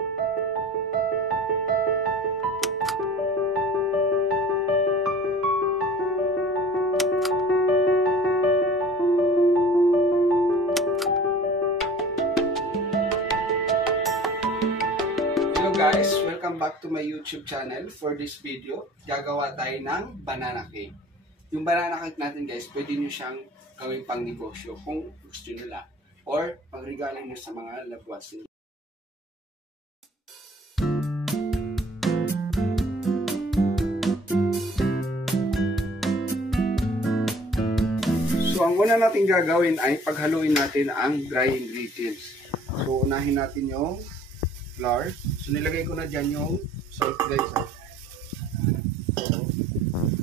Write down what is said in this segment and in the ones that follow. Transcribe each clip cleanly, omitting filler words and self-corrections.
Hello guys, welcome back to my YouTube channel. For this video, gagawa tayo ng banana cake. Yung banana cake natin guys, pwede nyo siyang gawing pang negosyo kung gusto nila or pagregalo nyo sa mga loved ones niyo. So ang una natin gagawin ay paghaluin natin ang dry ingredients. So unahin natin yung flour. So nilagay ko na dyan yung salt guys. So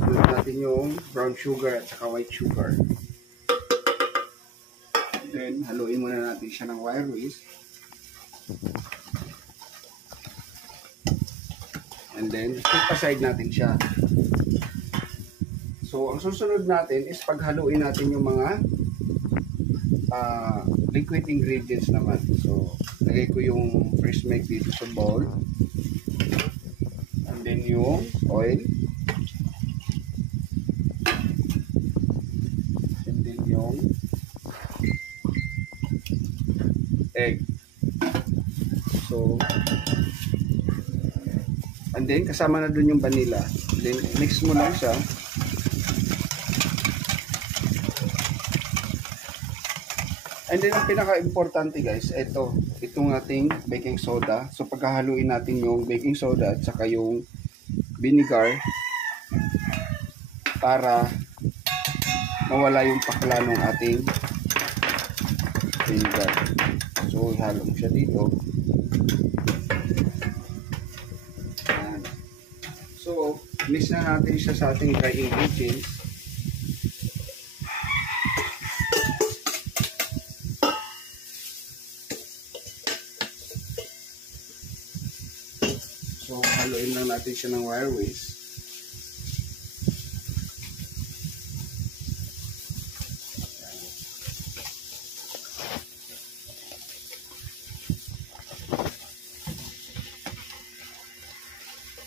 nilagay natin yung brown sugar at saka white sugar. Then haluin muna natin siya ng wire whisk. And then keep aside natin siya. So ang susunod natin is paghaluin natin yung mga liquid ingredients naman. So lagay ko yung fresh milk dito sa bowl. And then yung oil. And then yung egg. So and then kasama na dun yung vanilla. Then mix mo lang siya. And then ang pinaka-importante guys, itong ating baking soda. So pagkahaluin natin yung baking soda at saka yung vinegar para mawala yung pakla ng ating vinegar. So ihalo mo siya dito. Ayan. So mix na natin siya sa ating dry ingredients. So, haluin lang natin siya ng wire whisk.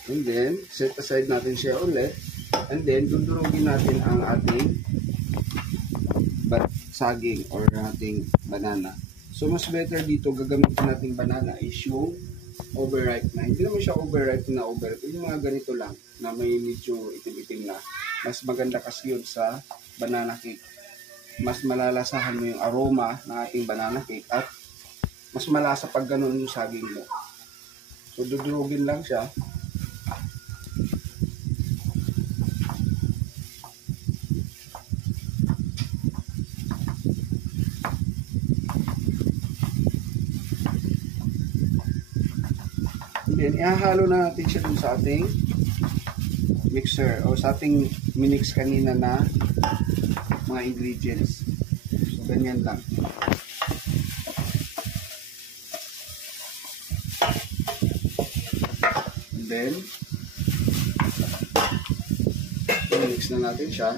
And then, set aside natin siya ulit. And then, dudurugin natin ang ating saging or ating banana. So, mas better dito, gagamitin nating banana is yung overripe na. Hindi naman siya overripe na overripe. Yung mga ganito lang na may medyo itim-itim na. Mas maganda kasi yun sa banana cake. Mas malalasahan mo yung aroma ng ating banana cake at mas malasa pag ganun yung saging mo. So dudurugin lang siya. Then, ihahalo na natin siya dun sa ating mixer o sa ating minix kanina na mga ingredients. So, ganyan lang. And then, mix na natin siya.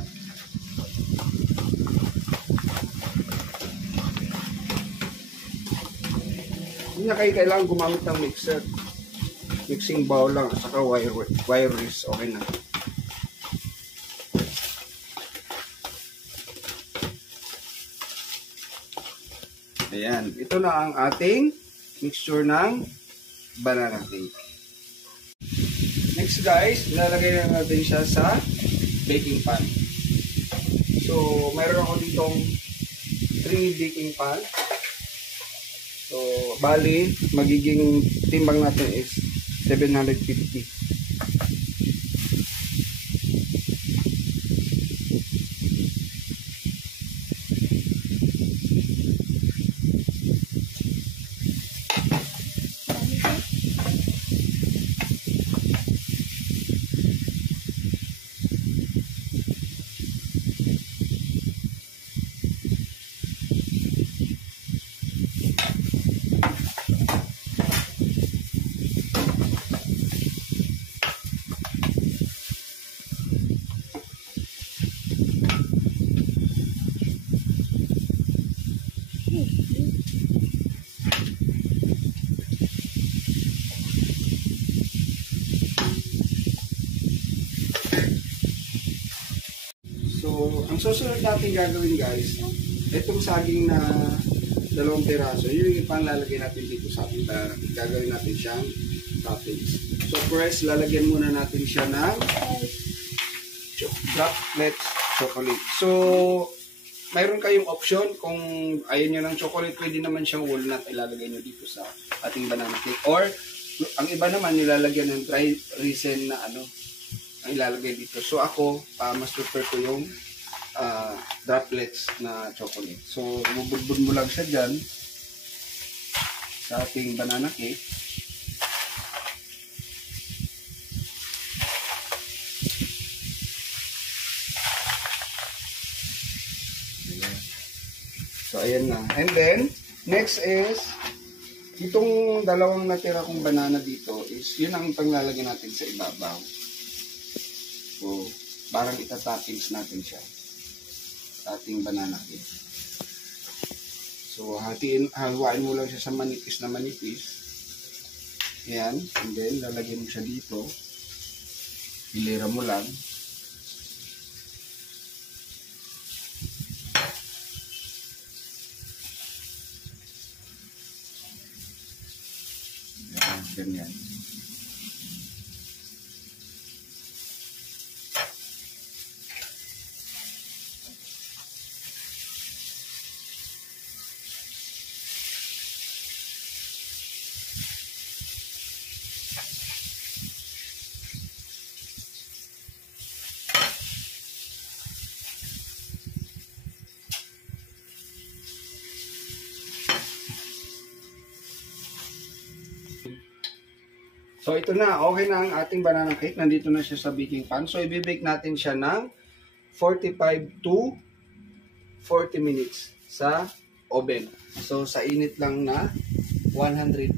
Hindi na kayo kailangan gumamit ng mixer. Mixing bowl lang at saka wire whisk, okay na. Ayan, ito na ang ating mixture ng banana cake. Next guys, lalagay na natin siya sa baking pan. So, mayroon ako ditong 3 baking pan. So, bali, magiging timbang natin is 750. Ang susunod natin gagawin guys, itong saging na 2 piraso, yun yung ipanglalagay natin dito sa ating banana cake. Gagawin natin siyang toppings. So first, lalagyan muna natin siya ng droplets chocolate. So, mayroon kayong option kung ayaw nyo ng chocolate, pwede naman siyang walnut ilalagay nyo dito sa ating banana cake. Or, ang iba naman nilalagyan ng dry resin na ang ilalagay dito. So ako, mas prefer ko yung droplets na chocolate. So, bubudbud mo lang siya dyan sa ating banana cake. So, ayan na. And then, next is, itong dalawang natira kong banana dito is, yun ang panglalagyan natin sa ibabaw. So, parang itatoppings natin siya sa ating banana cake. So, haluin mo lang siya sa manipis na manipis. Ayan. And then, lalagyan mo siya dito. Hilera mo lang. Ganyan. So, ito na. Okay na ang ating banana cake. Nandito na siya sa baking pan. So, i-bake natin siya ng 45 to 40 minutes sa oven. So, sa init lang na 180.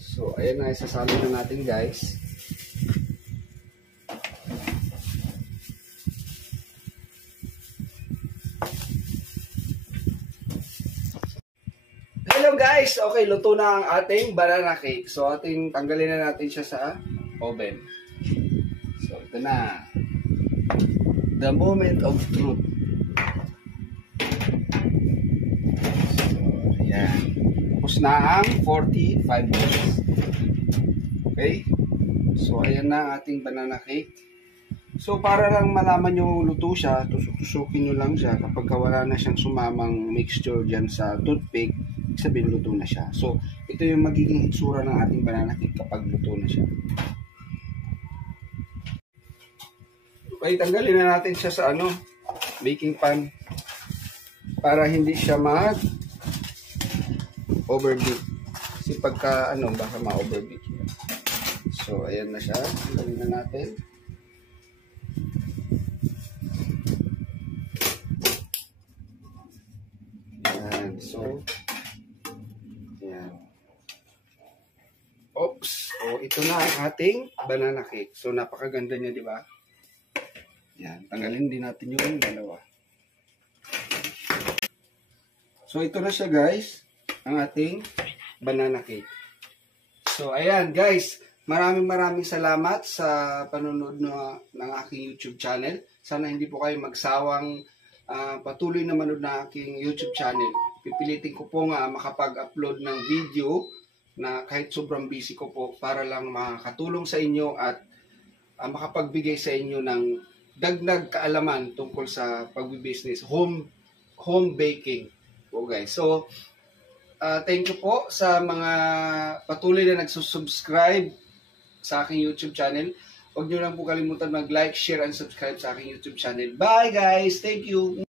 So, ayan na. Isasalo na natin, guys. Hello guys! Okay, luto na ang ating banana cake. So, tanggalin na natin siya sa oven. So, ito na. The moment of truth. So, ayan. Tapos na ang 45 minutes. Okay? So, ayan na ang ating banana cake. So, para lang malaman nyo luto siya, tusok-tusukin nyo lang siya kapag wala na siyang sumamang mixture dyan sa toothpick, sabihin luto na siya. So, ito yung magiging itsura ng ating banana cake kapag luto na siya. Okay, tanggalin na natin siya sa baking pan para hindi siya overbake. Kasi pagka baka ma-overbake. So, ayan na siya. Tanggalin na natin. Ayan. So, oops. O, ito na ang ating banana cake. So, napakaganda niya, di ba? Yan. Tanggalin din natin yung dalawa. So, ito na siya, guys. Ang ating banana cake. So, ayan, guys. Maraming salamat sa panonood ng aking YouTube channel. Sana hindi po kayo magsawang patuloy na manood ng aking YouTube channel. Pipilitin ko po nga makapag-upload ng video na kahit sobrang busy ko po para lang makakatulong sa inyo at makapagbigay sa inyo ng dagdag kaalaman tungkol sa pagbibusiness, home baking po guys. So, thank you po sa mga patuloy na nagsusubscribe sa aking YouTube channel. Huwag nyo lang po kalimutan mag-like, share, and subscribe sa aking YouTube channel. Bye guys! Thank you!